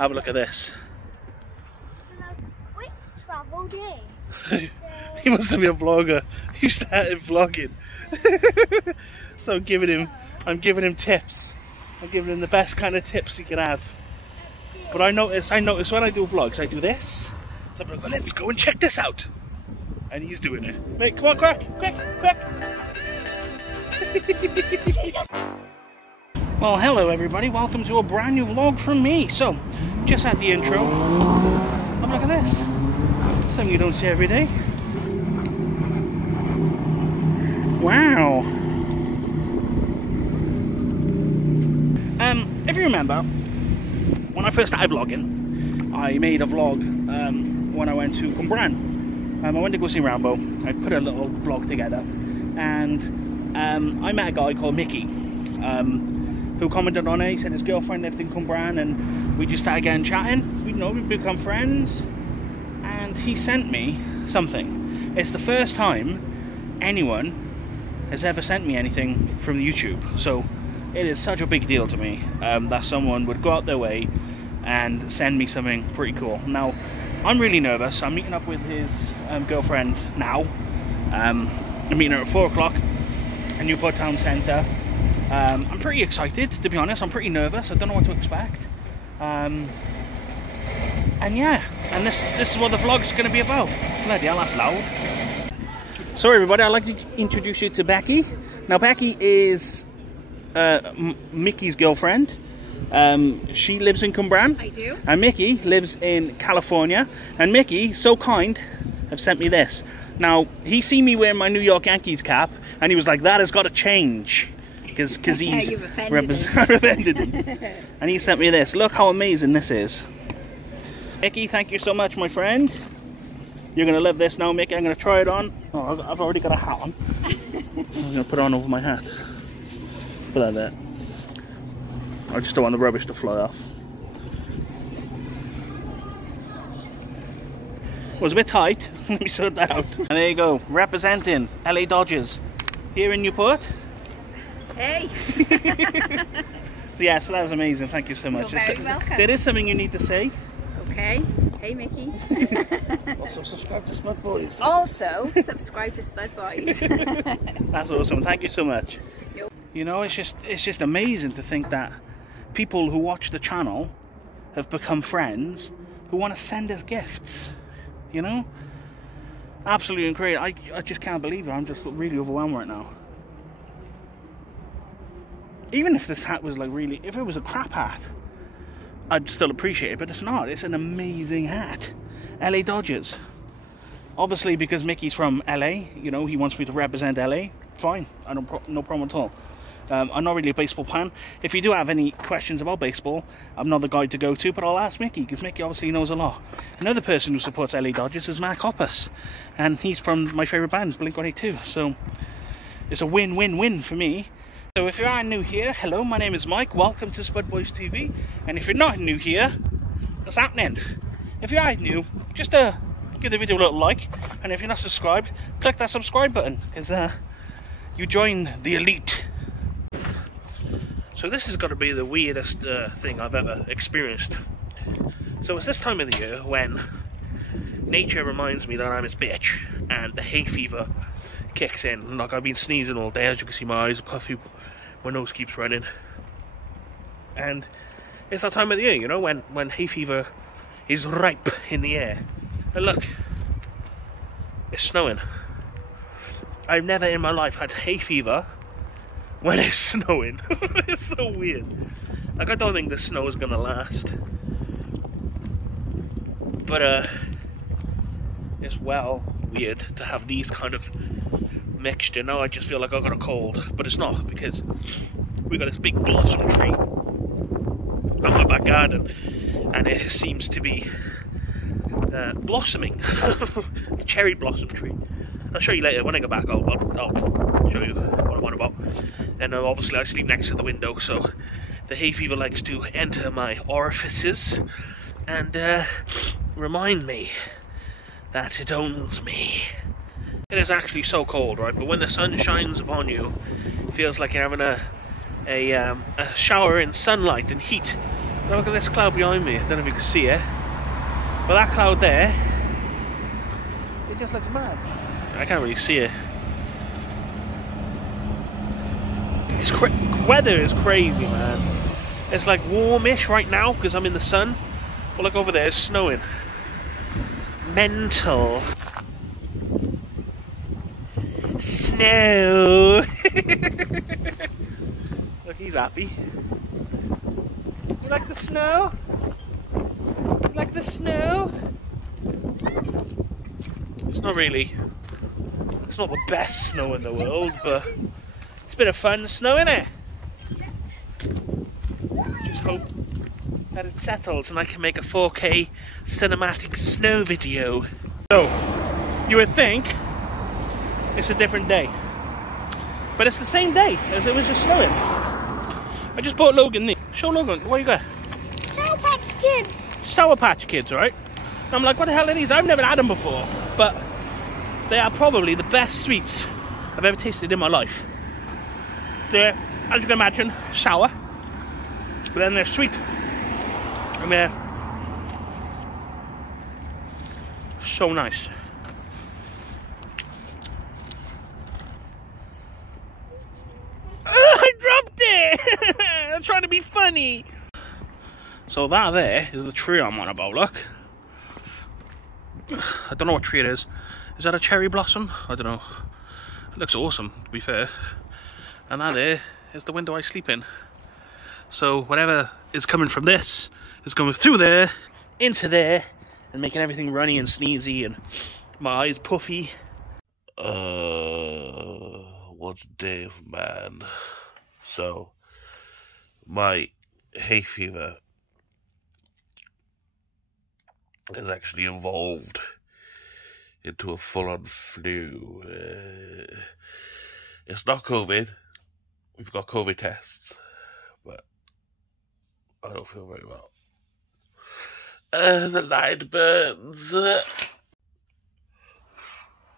Have a look at this. Quick travel day. He must be a vlogger. He started vlogging. So I'm giving him tips. I'm giving him the best kind of tips he can have. But I notice when I do vlogs, I do this. So I'm like, well, let's go and check this out. And he's doing it. Mate, come on, quick. Well, hello everybody. Welcome to a brand new vlog from me. So, just had the intro. Have a look at this. Something you don't see every day. Wow. If you remember, when I first started vlogging, I made a vlog when I went to Cwmbran. I went to go see Rambo. I put a little vlog together, and I met a guy called Mickey, who commented on it. He said his girlfriend lived in Cwmbran, and we just started getting chatting. We become friends, and he sent me something. It's the first time anyone has ever sent me anything from YouTube, so it is such a big deal to me that someone would go out their way and send me something pretty cool. Now, I'm really nervous. I'm meeting up with his girlfriend now. I'm meeting her at 4 o'clock in Newport Town Centre. I'm pretty excited, to be honest. I'm pretty nervous. I don't know what to expect. And yeah, and this is what the vlog's going to be about. Bloody hell, that's loud. So everybody, I'd like to introduce you to Becky. Now, Becky is Mickey's girlfriend. She lives in Cwmbran. I do. And Mickey lives in California. And Mickey, so kind, have sent me this. Now, he seen me wearing my New York Yankees cap, and he was like, that has got to change. Because he's represented him. And he sent me this. Look how amazing this is. Mickey, thank you so much, my friend. You're going to love this now, Mickey. I'm going to try it on. Oh, I've already got a hat on. I'm going to put it on over my hat. Put that there. I just don't want the rubbish to fly off. It was a bit tight. Let me sort that out. And there you go, representing LA Dodgers here in Newport. Hey! So yeah, so that was amazing. Thank you so much. You're very welcome. There is something you need to say. Okay. Hey, Mickey. Also subscribe to Spud Boys. Also subscribe to Spud Boys. That's awesome. Thank you so much. You know, it's just amazing to think that people who watch the channel have become friends who want to send us gifts. You know? Absolutely incredible. I just can't believe it. I'm just really overwhelmed right now. Even if this hat was like really, if it was a crap hat, I'd still appreciate it, but it's not. It's an amazing hat. LA Dodgers. Obviously, because Mickey's from LA, you know, he wants me to represent LA. Fine. No problem at all. I'm not really a baseball fan. If you do have any questions about baseball, I'm not the guy to go to, but I'll ask Mickey, because Mickey obviously knows a lot. Another person who supports LA Dodgers is Mark Hoppus, and he's from my favourite band, Blink-182, so it's a win-win-win for me. So if you are new here, hello, my name is Mike, welcome to Spud Boys TV, and if you're not new here, what's happening? If you are new, just give the video a little like, and if you're not subscribed, click that subscribe button, because you join the elite. So this has got to be the weirdest thing I've ever experienced. So it's this time of the year when nature reminds me that I'm its bitch, and the hay fever kicks in. Like, I've been sneezing all day, as you can see my eyes are puffy, my nose keeps running. And it's that time of the year, you know, when hay fever is ripe in the air. And look, it's snowing. I've never in my life had hay fever when it's snowing. It's so weird. Like, I don't think the snow is gonna last. But it's well weird to have these kind of mixture. Now I just feel like I've got a cold, but it's not, because we got this big blossom tree on my back garden, and it seems to be blossoming. A cherry blossom tree. I'll show you later when I go back. I'll show you what I'm on about. And obviously I sleep next to the window, so the hay fever likes to enter my orifices and remind me that it owns me. It is actually so cold, right? But when the sun shines upon you, it feels like you're having a shower in sunlight and heat Look at this cloud behind me. I don't know if you can see it, but that cloud there, it just looks mad. I can't really see it. It's weather is crazy, man. It's like warmish right now because I'm in the sun, but look over there, it's snowing. Mental. Snow. Look, he's happy. You like the snow? You like the snow? It's not really. It's not the best snow in the world, but it's a bit of fun snow, innit? Just hope that it settles and I can make a 4K cinematic snow video. So, you would think it's a different day, but it's the same day as it was just snowing. I just bought Logan this. Show Logan, what you got? Sour Patch Kids. Sour Patch Kids, right? And I'm like, what the hell are these? I've never had them before, but they are probably the best sweets I've ever tasted in my life. They're, as you can imagine, sour, but then they're sweet. And they're so nice. I dropped it! I'm trying to be funny. So that there is the tree I'm on about, look. I don't know what tree it is. Is that a cherry blossom? I don't know. It looks awesome, to be fair. And that there is the window I sleep in. So whatever is coming from this is going through there, into there, and making everything runny and sneezy and my eyes puffy. What's Dave, man? So, my hay fever has actually evolved into a full-on flu. It's not COVID. We've got COVID tests, but I don't feel very well. The light burns.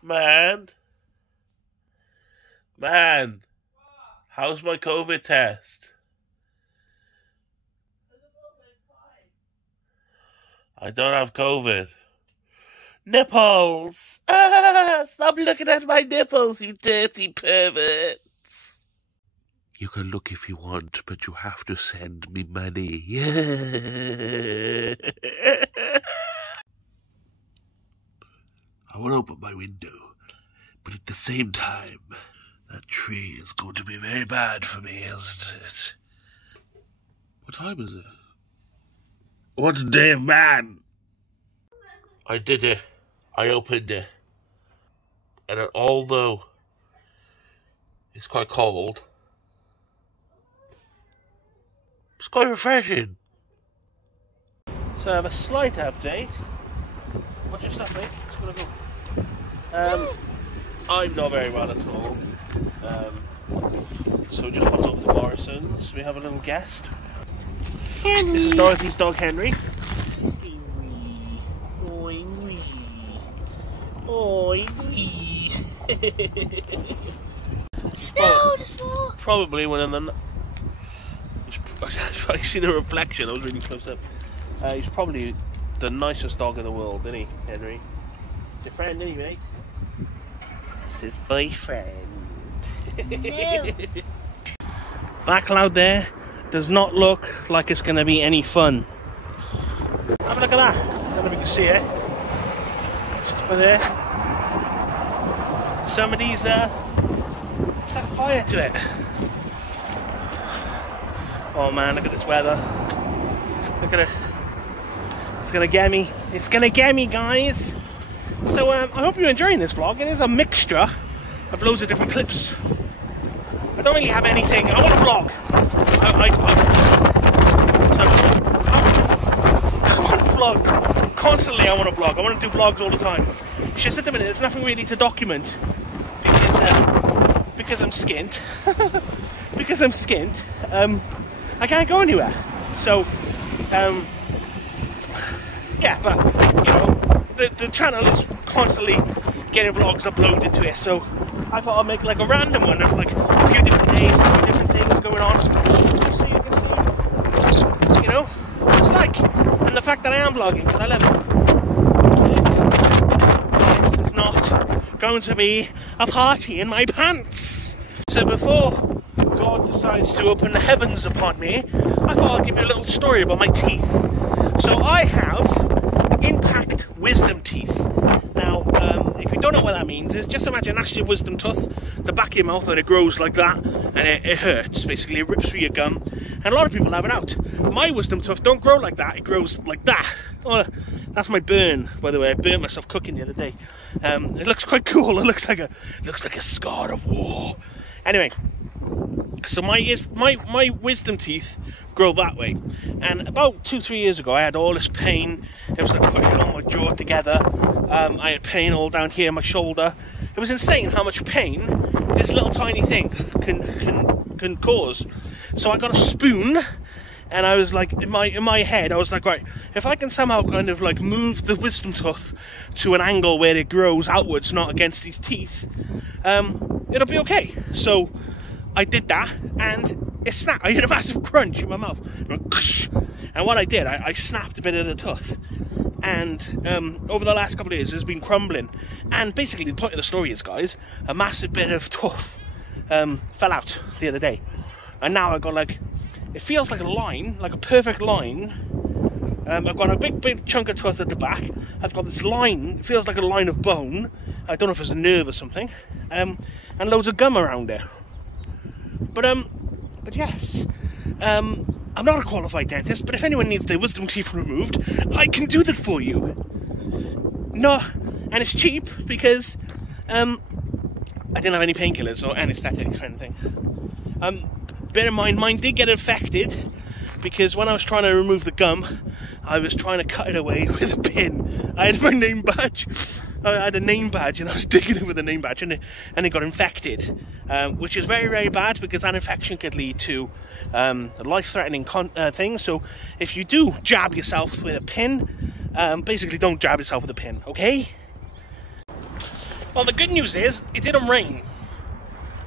Man, how's my COVID test? I don't have COVID. Nipples! Stop looking at my nipples, you dirty perverts! You can look if you want, but you have to send me money. I will open my window, but at the same time, that tree is going to be very bad for me, isn't it? What time is it? What's Dave, man? I did it. I opened it. And although it's quite cold, it's quite refreshing. So I have a slight update. What's your stuff, mate? It's gonna go. I'm not very well at all. So we just popped over to Morrison's. We have a little guest. Henry. This is Dorothy's dog, Henry. No, the floor. Probably one of them. I see the reflection. I was really close up. He's probably the nicest dog in the world, isn't he, Henry? It's your friend, isn't he, mate? It's his boyfriend. No. That cloud there does not look like it's going to be any fun. Have a look at that. I don't know if you can see it. Just over there. Somebody's set fire to it. Oh man, look at this weather. Look at it. It's gonna get me. It's gonna get me, guys. So I hope you're enjoying this vlog. It is a mixture of loads of different clips. I don't really have anything. I want to vlog. I want to vlog. Constantly I want to vlog. I want to do vlogs all the time. It's just at the minute there's nothing really to document because I'm skint. Because I'm skint. I can't go anywhere. So yeah, but you know, the channel is constantly getting vlogs uploaded to it. So I thought I'd make like a random one of like a few different days, a few different things going on. Just so you can see, you know, and the fact that I am vlogging, because I love it. This is not going to be a party in my pants. So before God decides to open the heavens upon me, I thought I'd give you a little story about my teeth. So I have impact wisdom teeth. Now, if you don't know what that means, is just imagine that's your wisdom tooth, the back of your mouth, and it grows like that, and it hurts, basically. It rips through your gum, and a lot of people have it out. My wisdom tooth don't grow like that, it grows like that. Oh, that's my burn, by the way. I burnt myself cooking the other day. It looks quite cool. It looks like a scar of war. Anyway, so my wisdom teeth grow that way, and about 2-3 years ago I had all this pain. It was like pushing all my jaw together. I had pain all down here, my shoulder. It was insane how much pain this little tiny thing can cause. So I got a spoon, and I was like, in my head, I was like, right, if I can somehow kind of like move the wisdom tooth to an angle where it grows outwards, not against these teeth, it'll be okay. So I did that, and it snapped. I heard a massive crunch in my mouth. And what I did, I snapped a bit of the tooth. And over the last couple of years, it's been crumbling. And basically, the point of the story is, guys, a massive bit of tooth fell out the other day. And now I've got like, it feels like a line, like a perfect line. I've got a big chunk of tooth at the back. I've got this line, it feels like a line of bone. I don't know if it's a nerve or something. And loads of gum around there. But yes, I'm not a qualified dentist, but if anyone needs their wisdom teeth removed, I can do that for you. No, and it's cheap because I didn't have any painkillers or anaesthetic or anything. Bear in mind, mine did get infected because when I was trying to remove the gum, I was trying to cut it away with a pin. I had my name badge. I had a name badge, and I was digging it with a name badge, and it got infected, which is very, very bad because that infection could lead to life-threatening things. So if you do jab yourself with a pin, basically don't jab yourself with a pin, okay? Well, the good news is it didn't rain.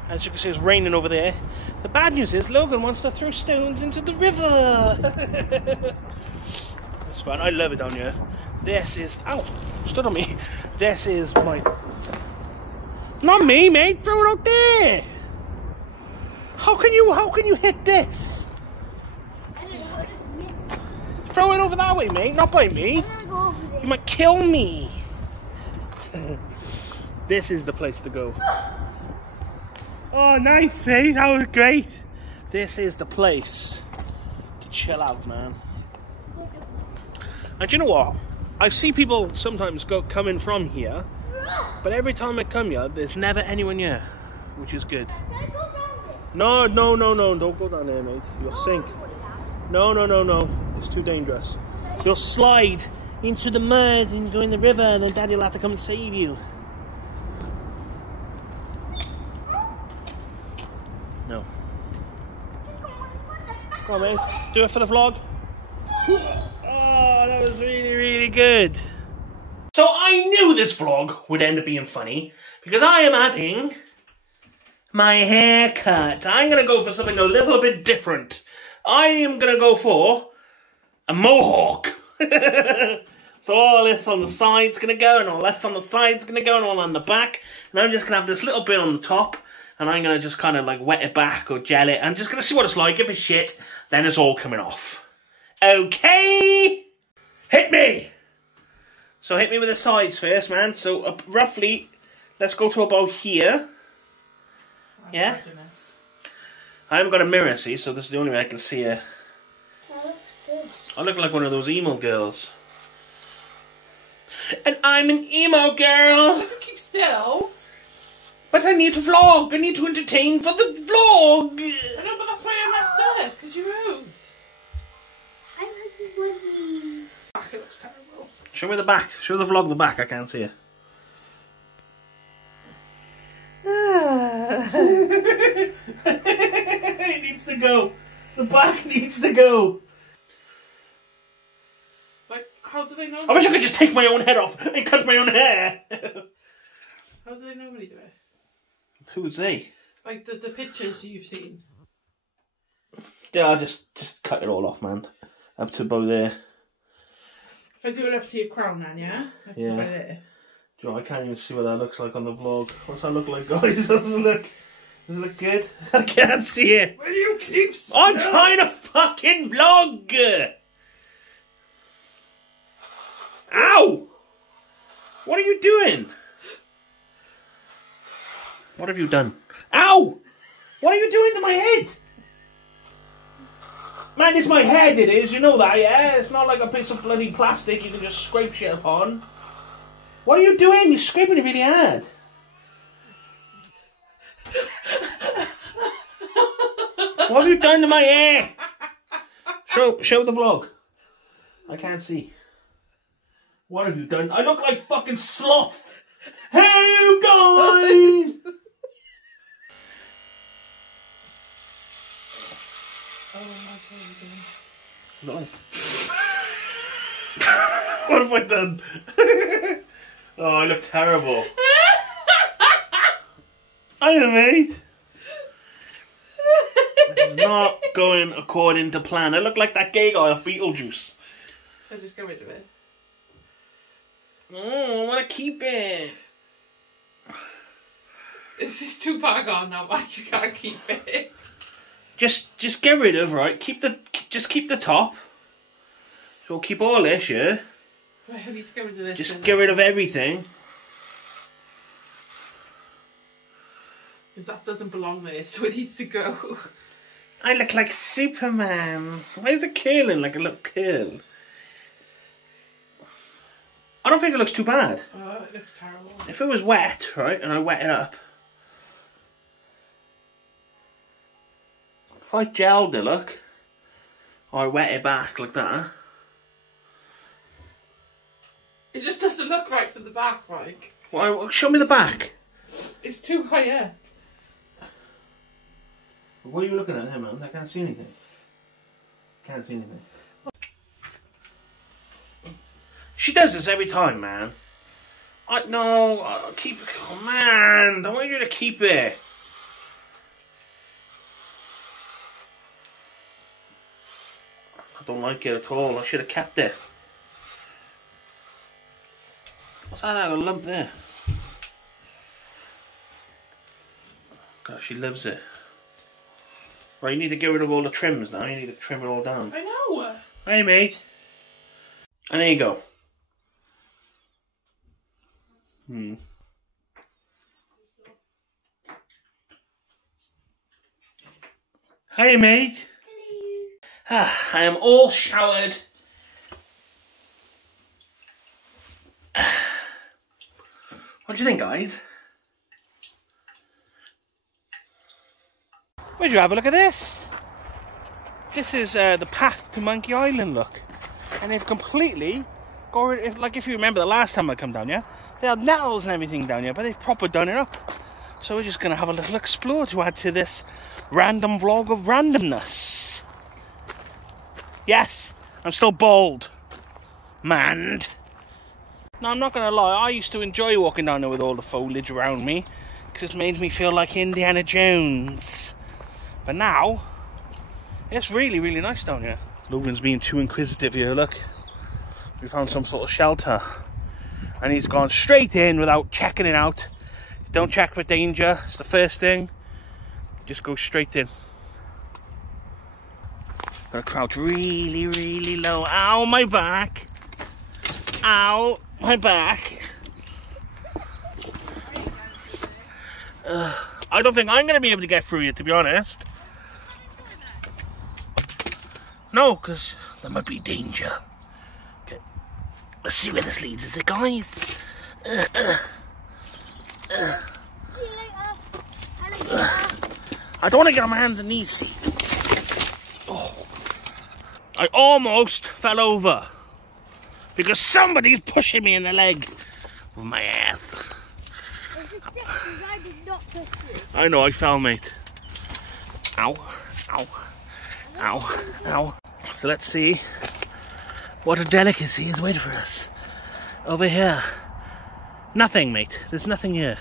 As you can see, it's raining over there. The bad news is Logan wants to throw stones into the river. It's fun. I love it down here. This is... Ow! Stood on me. This is my... Not me, mate! Throw it out there! How can you hit this? I don't know, I just missed. Throw it over that way, mate. Not by me. I'm gonna go over there. You might kill me. This is the place to go. Oh, nice, mate. That was great. This is the place to chill out, man. And do you know what? I see people sometimes come in from here, but every time I come here, there's never anyone here, which is good. Should I go down there? No, don't go down there, mate. You'll sink. No. It's too dangerous. You'll slide into the mud and go in the river, and then Daddy will have to come and save you. No. Come on, mate. Do it for the vlog. Oh, that was really, really good. So I knew this vlog would end up being funny because I am having my hair cut. I'm going to go for something a little bit different. I am going to go for a mohawk. So all this on the side's going to go, and all this on the side's going to go, and all on the back. And I'm just going to have this little bit on the top, and I'm going to just kind of like wet it back or gel it. I'm just going to see what it's like. If it's shit, then it's all coming off. Okay? Hit me! So hit me with the sides first, man. So roughly, let's go to about here. Yeah? I haven't got a mirror, see, so this is the only way I can see her. That looks good. I look like one of those emo girls. And I'm an emo girl! Keep still. But I need to vlog! I need to entertain for the vlog! I know, but that's why I messed up, because you moved. I like the buggy. Back, it looks terrible. Show me the back. Show the vlog the back. I can't see it. It needs to go. The back needs to go. Like, how do they know? I wish I could just take my own head off and cut my own hair. How do they normally do it? Who's they? Like the pictures you've seen. Yeah, I'll just cut it all off, man. Up to about there. If I do it up to your crown then, yeah? That's Yeah. about it. Joe, I can't even see what that looks like on the vlog. What's that look like, guys? Does it look good? I can't see it. Will you keep I'm trying to fucking vlog! Ow! What are you doing? What have you done? Ow! What are you doing to my head? Man, it's my head, it is. You know that, yeah? It's not like a piece of bloody plastic you can just scrape shit upon. What are you doing? You're scraping it really hard. What have you done to my hair? Show the vlog. I can't see. What have you done? I look like fucking sloth. Hey, you guys! No. What have I done? Oh, I look terrible. I know, mate. This is not going according to plan. I look like that gay guy off Beetlejuice. Should I just get rid of it? Oh, I want to keep it. This is too far gone now, Mike. You can't keep it. Just get rid of, right? Just keep the top. So we'll keep all this, yeah? Right, I need to get rid of this. Just get rid of everything. Because that doesn't belong there, so it needs to go. I look like Superman. Why is it curling like a little curl? I don't think it looks too bad. Oh, it looks terrible. If it was wet, right, and I wet it up. If I gelled it, look. Or I wet it back like that. It just doesn't look right from the back, Mike. Well, show me the back. It's too high up. What are you looking at here, man? I can't see anything. Can't see anything. She does this every time, man. I'll keep it. Oh, man. I want you to keep it. I don't like it at all. I should have kept it. What's that little lump there? God, she loves it. Right, you need to get rid of all the trims now. You need to trim it all down. I know. Hey, mate. And there you go. Hey, mate. I am all showered. What do you think, guys? Would you have a look at this? This is the path to Monkey Island, look. And they've completely got rid, like if you remember the last time I come down here, they had nettles and everything down here, but they've proper done it up. So we're just going to have a little explore to add to this random vlog of randomness. Yes, I'm still bald. Manned. No, I'm not going to lie, I used to enjoy walking down there with all the foliage around me, because it made me feel like Indiana Jones. But now, it's really, really nice down here. Logan's being too inquisitive here, look. We found some sort of shelter. And he's gone straight in without checking it out. Don't check for danger, it's the first thing. Just go straight in. Gotta crouch really, really low. Ow, my back. Ow, my back. I don't think I'm going to be able to get through here, to be honest. No, because there might be danger. Okay. Let's see where this leads us, guys. See you later. I don't want to get on my hands and knees, see. Oh. I almost fell over. Because somebody's pushing me in the leg with my ass. There's a stick because I did not push you. I know, I fell, mate. Ow, ow, ow, ow. So let's see what a delicacy is waiting for us. Over here. Nothing, mate. There's nothing here.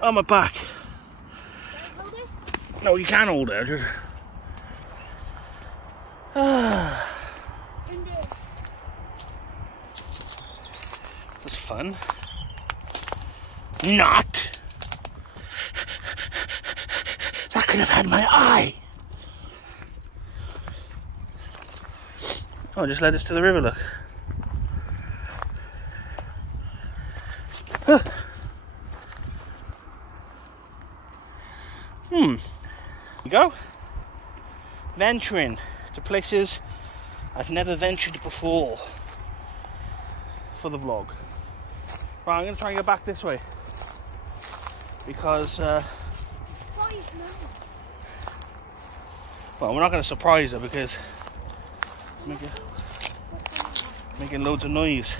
Oh, my back. No, you can't hold it. Just... This is fun. Not. That could have had my eye. Oh, just led us to the river, look. Huh. There you go. Venturing to places I've never ventured before for the vlog. Right, I'm going to try and get back this way because well, we're not going to surprise her because making loads of noise.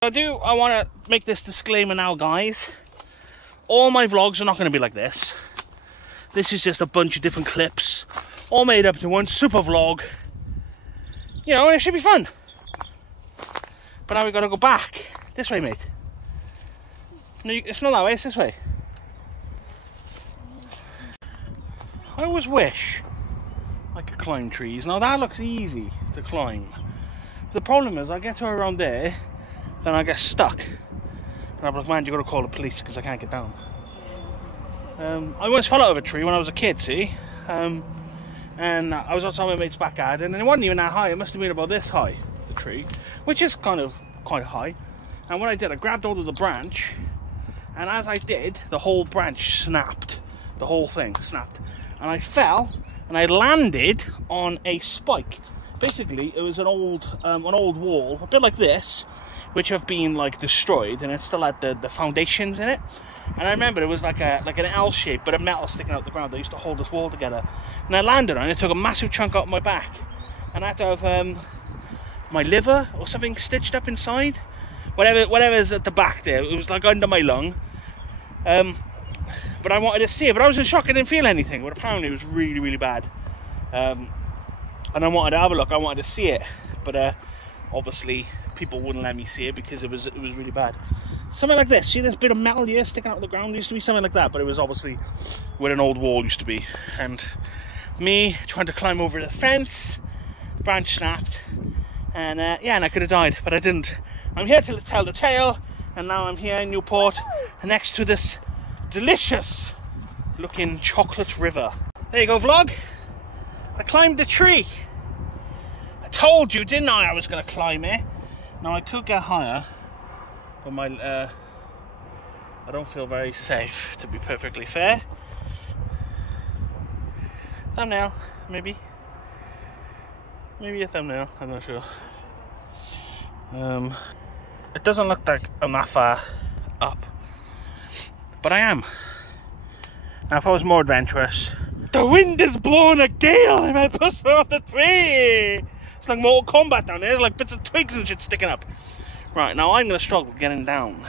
I want to make this disclaimer now, guys. All my vlogs are not going to be like this. This is just a bunch of different clips all made up to one super vlog. You know, and it should be fun. But now we've got to go back this way, mate. No, it's not that way, it's this way. I always wish I could climb trees. Now that looks easy to climb. The problem is I get to around there, then I get stuck. And I'm like, man, you got to call the police because I can't get down. I once fell out of a tree when I was a kid, see? And I was outside my mate's backyard, and it wasn't even that high. It must have been about this high, the tree, which is kind of quite high. And what I did, I grabbed hold of the branch, and as I did, the whole branch snapped. The whole thing snapped. And I fell, and I landed on a spike. Basically, it was an old wall, a bit like this, which have been like destroyed, and it still had the foundations in it. And I remember it was like an L shape, but a metal sticking out the ground that used to hold this wall together. And I landed on it, took a massive chunk out of my back, and I had to have my liver or something stitched up inside, whatever's at the back there. It was like under my lung. But I wanted to see it, but I was in shock. I didn't feel anything, but apparently it was really, really bad. And I wanted to have a look. I wanted to see it, but obviously people wouldn't let me see it because it was really bad. Something like this. See this bit of metal here sticking out of the ground? It used to be something like that, but it was obviously where an old wall used to be. And me trying to climb over the fence, branch snapped, and yeah, and I could have died, but I didn't. I'm here to tell the tale, and now I'm here in Newport next to this delicious looking chocolate river. There you go, vlog. I climbed the tree. I told you, didn't I was going to climb it. Now I could get higher, but I don't feel very safe, to be perfectly fair. Thumbnail, maybe a thumbnail, I'm not sure. It doesn't look like I'm that far up, but I am. Now if I was more adventurous, the wind is blowing a gale and I pushed off the tree. It's like Mortal Kombat down there. There's like bits of twigs and shit sticking up. Right, now I'm going to struggle getting down.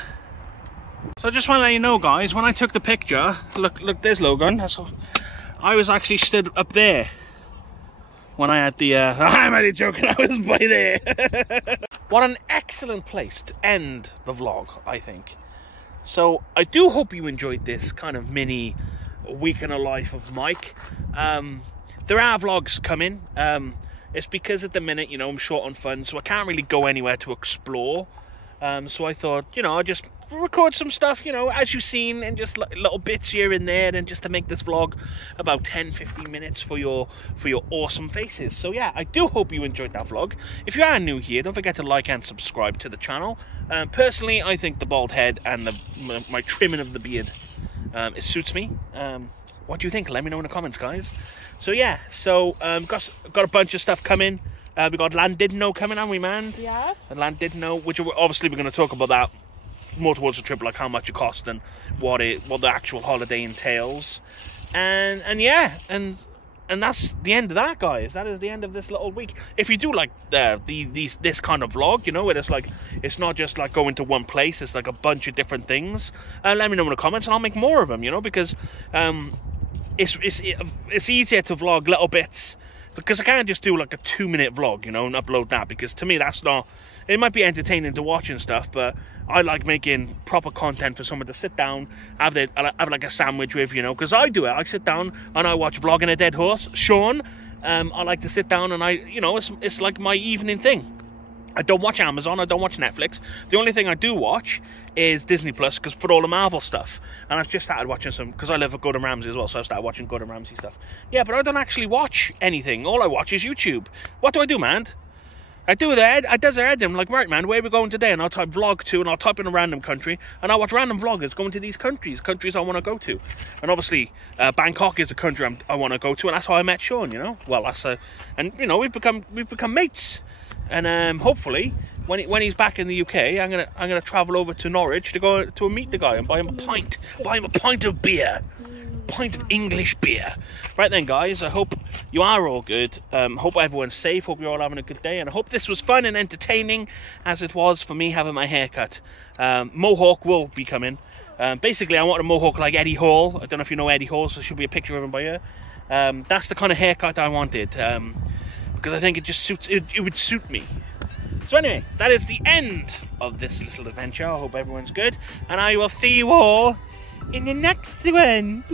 So I just want to let you know, guys, when I took the picture, look, there's Logan. I was actually stood up there when I had the, I'm only joking, I was by there. What an excellent place to end the vlog, I think. So I do hope you enjoyed this kind of mini week in the life of Mike. There are vlogs coming. It's because at the minute, you know, I'm short on funds, so I can't really go anywhere to explore. So I thought, you know, I'll just record some stuff, you know, as you've seen, and just little bits here and there, and just to make this vlog about 10-15 minutes for your awesome faces. So yeah, I do hope you enjoyed that vlog. If you are new here, don't forget to like and subscribe to the channel. Personally, I think the bald head and my trimming of the beard, it suits me. What do you think? Let me know in the comments, guys. So yeah, got a bunch of stuff coming. We got Llandudno coming, haven't we, man? Yeah. And Llandudno, which obviously we're going to talk about that more towards the trip, like how much it cost and what the actual holiday entails. And yeah, and that's the end of that, guys. That is the end of this little week. If you do like this kind of vlog, you know, where it's not just like going to one place, it's like a bunch of different things. Let me know in the comments, and I'll make more of them. You know, because it's easier to vlog little bits, because I can't just do like a 2-minute vlog, you know, and upload that, because to me that's not It might be entertaining to watch and stuff, but I like making proper content for someone to sit down, have like a sandwich with, you know, because I do it. I sit down and I watch Vlogging a Dead Horse. Sean, I like to sit down and it's like my evening thing. I don't watch Amazon, I don't watch Netflix. The only thing I do watch is Disney Plus, because for all the Marvel stuff. And I've just started watching some, because I live with Gordon Ramsay as well, so I started watching Gordon Ramsay stuff. Yeah, but I don't actually watch anything. All I watch is YouTube. What do I do, man? I do the head, I does their head, I'm like, right, man, where are we going today? And I'll type vlog to, and I'll type in a random country, and I'll watch random vloggers going to these countries I want to go to. And obviously, Bangkok is a country I want to go to, and that's how I met Sean, you know? Well, and, you know, we've become mates. And hopefully, when he's back in the UK, I'm gonna travel over to Norwich to go to meet the guy and buy him a pint of beer, pint of English beer. Right then, guys, I hope you are all good. Hope everyone's safe. Hope you're all having a good day, and I hope this was fun and entertaining as it was for me having my hair cut. Mohawk will be coming. Basically, I want a mohawk like Eddie Hall. I don't know if you know Eddie Hall, so there should be a picture of him by here. That's the kind of haircut I wanted. Because I think it just suits, it would suit me. So anyway, that is the end of this little adventure. I hope everyone's good, and I will see you all in the next one.